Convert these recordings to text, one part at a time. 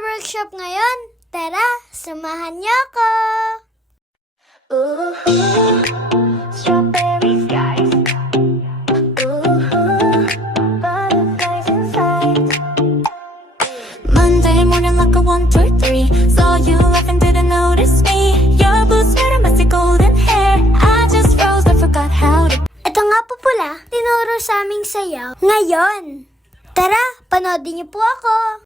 magwo-workshop ngayon. Tara, samahan niyo ako! Ooh, strawberry skies. Ooh, butterflies inside. Monday morning like a 1, 2, 3. Saw you laughing, didn't notice me. Your blue sweater, messy golden hair. I just froze, I forgot how to. Ito nga po pala, tinuro sa aming sayaw ngayon. Tara, panoodin niyo po ako.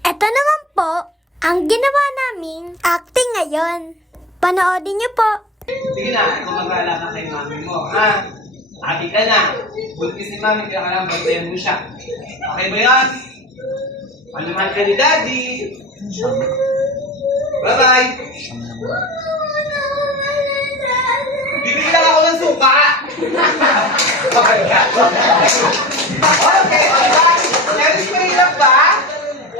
Ito naman po, ang ginawa naming acting ngayon. Panoodin niyo po. Sige na, ito mag-aalala ka kay mami mo, ha? Happy ka na. Bulti si mami, kaya ka lang bantayan mo siya. Okay ba yan? Panuman ka ni daddy. Bye-bye. Bibigyan lang ako ng suka. Okay, alright. Kaya hindi mahirap ba?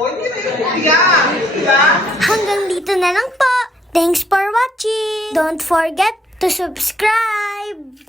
O, hindi mahirap. Diba? Hanggang dito na lang po. Thanks for watching. Don't forget to subscribe.